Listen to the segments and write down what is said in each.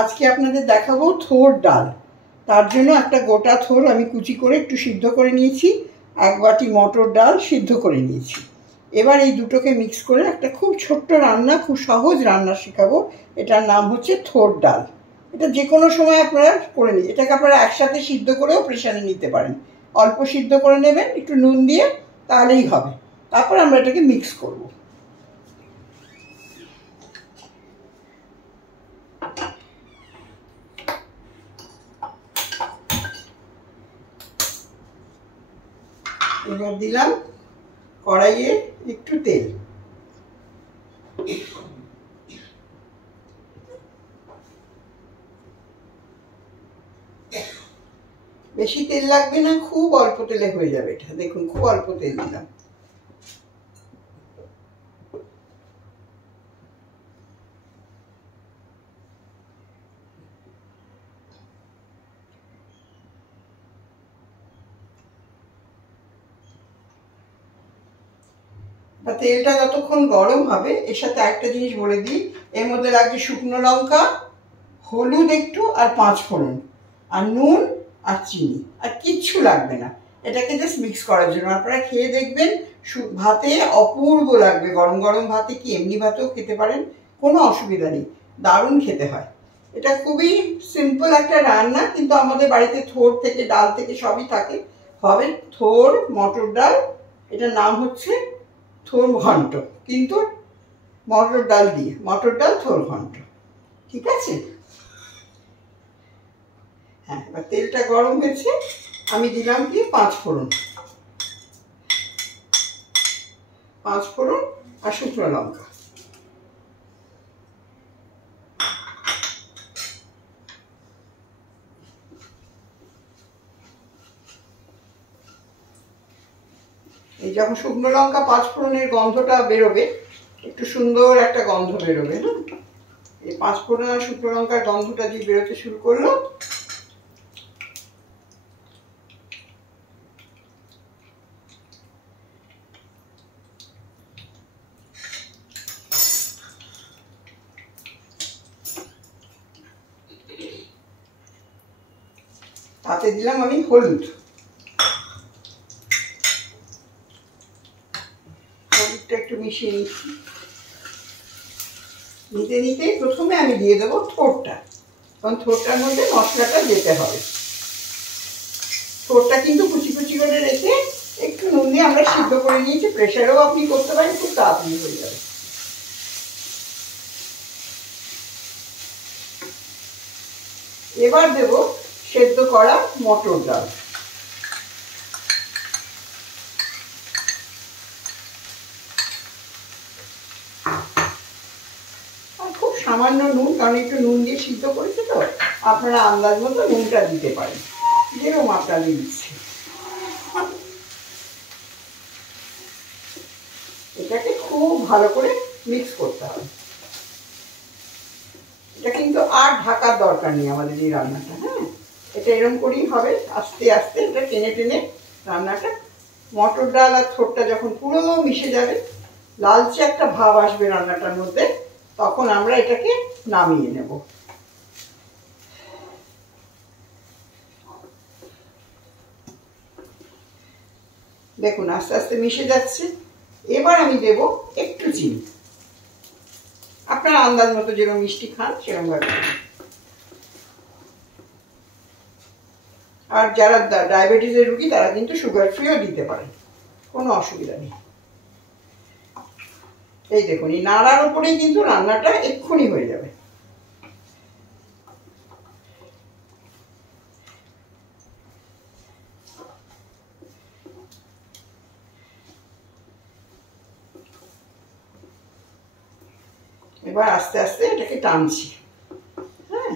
আজকে আপনাদের দেখাবো থোর ডাল। তার জন্য একটা গোটা থোর আমি কুচি করে একটু সিদ্ধ করে নিয়েছি, এক বাটি মটর ডাল সিদ্ধ করে নিয়েছি। এবার এই দুটোকে মিক্স করে একটা খুব ছোট্ট রান্না, খুব সহজ রান্না শেখাবো। এটার নাম হচ্ছে থোর ডাল। এটা যে কোনো সময় আপনারা করে নিন। এটাকে আপনারা একসাথে সিদ্ধ করেও প্রেশারে নিতে পারেন। অল্প সিদ্ধ করে নেবেন একটু নুন দিয়ে, তাহলেই হবে। তারপর আমরা এটাকে মিক্স করব। এবার দিলাম কড়াইয়ে একটু তেল। বেশি তেল লাগবে না, খুব অল্প তেলে হয়ে যাবে এটা। দেখুন খুব অল্প তেল দিলাম। তেলটা যতক্ষণ গরম হবে, এর সাথে একটা জিনিস বলে দিই, এর মধ্যে লাগবে শুকনো লঙ্কা, হলুদ একটু, আর 5 ফোড়ন, আর নুন আর চিনি, আর কিচ্ছু লাগবে না। এটাকে জাস্ট মিক্স করার জন্য। আপনারা খেয়ে দেখবেন, ভাতে অপূর্ব লাগবে। গরম গরম ভাতে কি এমনি ভাতেও খেতে পারেন, কোনো অসুবিধা নেই, দারুণ খেতে হয়। এটা খুবই সিম্পল একটা রান্না, কিন্তু আমাদের বাড়িতে থোর থেকে ডাল থেকে সবই থাকে। হবে থোর মটর ডাল, এটার নাম হচ্ছে থোর ঘন্ট, কিন্তু মটর ডাল দিয়ে, মটর ডাল থোর ঘন্ট। ঠিক আছে? হ্যাঁ, এবার তেলটা গরম হয়েছে, আমি দিলাম কি 5 ফোড়ন, 5 ফোড়ন আর শুকনো লঙ্কা। এই যখন শুকনো লঙ্কা 5 ফোড়নের গন্ধটা বেরোবে, একটু সুন্দর একটা গন্ধ বেরোবে। হ্যাঁ, এই 5 ফোড়ন আর শুকনো লঙ্কার গন্ধটা যে বেরোতে শুরু করলো, তাতে দিলাম আমি হলুদ। হলুদটা একটু মিশিয়ে নিচ্ছি। নিতে নিতে প্রথমে আমি দিয়ে দেবো থোরটা, কারণ থোরটার মধ্যে মশলাটা যেতে হবে। থোরটা কিন্তু কুচি কুচি করে রেখে একটু নুন দিয়ে আমরা সিদ্ধ করে নিয়েছি। প্রেশারেও আপনি করতে পারেন, খুব তাড়াতাড়ি হয়ে যাবে। এবার দেব সেদ্ধ করা মটর ডাল। আর খুব সামান্য নুন, কারণ একটু নুন দিয়ে সিদ্ধ করেছে তো, আপনারা আন্দাজ মতো নুনটা দিতে পারেন, যেরকম আপনারা দিচ্ছে। এটাকে খুব ভালো করে মিক্স করতে হবে। এটা কিন্তু আর ঢাকার দরকার নেই আমাদের এই রান্নাটা। হ্যাঁ, এটা এরকম করেই হবে, আস্তে আস্তে এটা টেনে টেনে রান্নাটা। মটর ডাল আর থোরটা যখন পুরো মিশে যাবে, লালচে একটা ভাব আসবে রান্নাটার মধ্যে, তখন আমরা এটাকে নামিয়ে নেব। দেখুন আস্তে আস্তে মিশে যাচ্ছে। এবার আমি দেব একটু চিনি, আপনার আন্দাজ মতো যেরকম মিষ্টি খান সেরকম ভাবে। আর যারা ডায়াবেটিসের রোগী, তারা কিন্তু সুগার ফ্রিও দিতে পারেন, কোনো অসুবিধা নেই। এই দেখুন, এই নাড়ার উপরেই কিন্তু রান্নাটা এক্ষুনি হয়ে যাবে। এবার আস্তে আস্তে এটাকে টানছি। হ্যাঁ,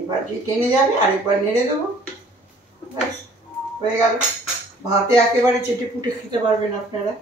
এবার যে টেনে যাবে, আরেকবার নেড়ে দেবো, ব্যাস হয়ে গেল। ভাতে একেবারে চেটে পুটে খেতে পারবেন আপনারা।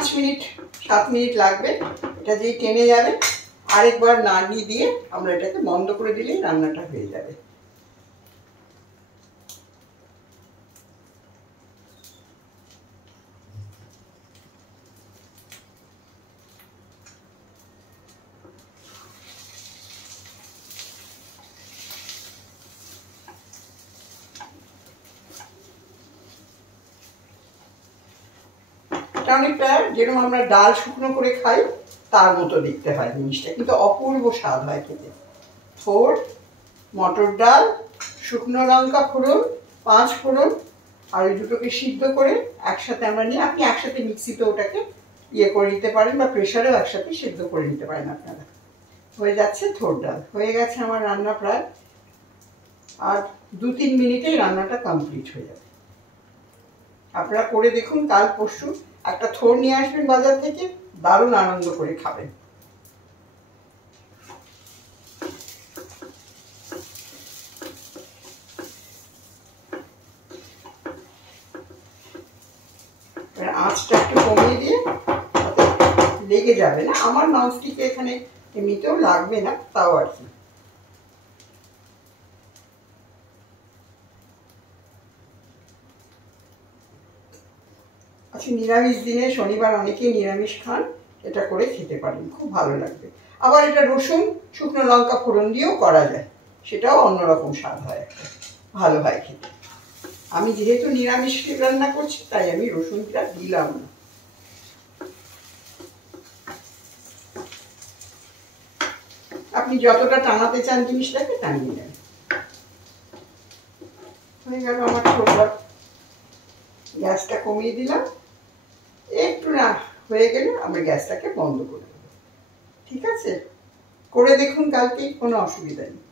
5 মিনিট 7 মিনিট লাগবে। এটা যেই টেনে যাবে আরেকবার নাড়িয়ে দিয়ে আমরা এটাকে বন্ধ করে দিলেই রান্নাটা হয়ে যাবে। অনেকটা যেরকম আমরা ডাল শুকনো করে খাই তার মতো দেখতে হয় জিনিসটা, কিন্তু অপূর্ব স্বাদ হয় খেতে। থোড়, মটর ডাল, শুকনো লঙ্কা ফোড়ন, 5 ফোড়ন আর ওই দুটোকে সিদ্ধ করে একসাথে আমরা নিই। আপনি একসাথে মিক্সিতে ওটাকে করে নিতে পারেন বা প্রেশারেও একসাথে সিদ্ধ করে নিতে পারেন আপনারা। হয়ে যাচ্ছে থোড় ডাল। হয়ে গেছে আমার রান্না প্রায়, আর 2-3 মিনিটেই রান্নাটা কমপ্লিট হয়ে যাবে। আপনারা করে দেখুন, কাল পরশু একটা থোড় নিয়ে আসবেন বাজার থেকে, দারুণ আনন্দ করে খাবেন। আঁচটা একটু কমিয়ে দিয়ে লেগে যাবে না। আমার ননস্টিকে এখানে এমনিতেও লাগবে না, তাও আর কি। আচ্ছা, নিরামিষ দিনে শনিবার অনেকেই নিরামিষ খান, এটা করে খেতে পারেন, খুব ভালো লাগবে। আবার এটা রসুন শুকনো লঙ্কা ফোড়ন দিয়েও করা যায়, সেটাও অন্যরকম স্বাদ হয়, একটা ভালো হয় খেতে। আমি যেহেতু নিরামিষ রান্না করছি তাই আমি রসুনটা দিলাম না। আপনি যতটা টানাতে চান জিনিসটাকে টানিয়ে নেন। হয়ে গেল আমার ছোটবার। গ্যাসটা কমিয়ে দিলাম, একটু না হয়ে গেলে আমরা গ্যাসটাকে বন্ধ করে দেবো। ঠিক আছে, করে দেখুন কালকেই, কোনো অসুবিধা নেই।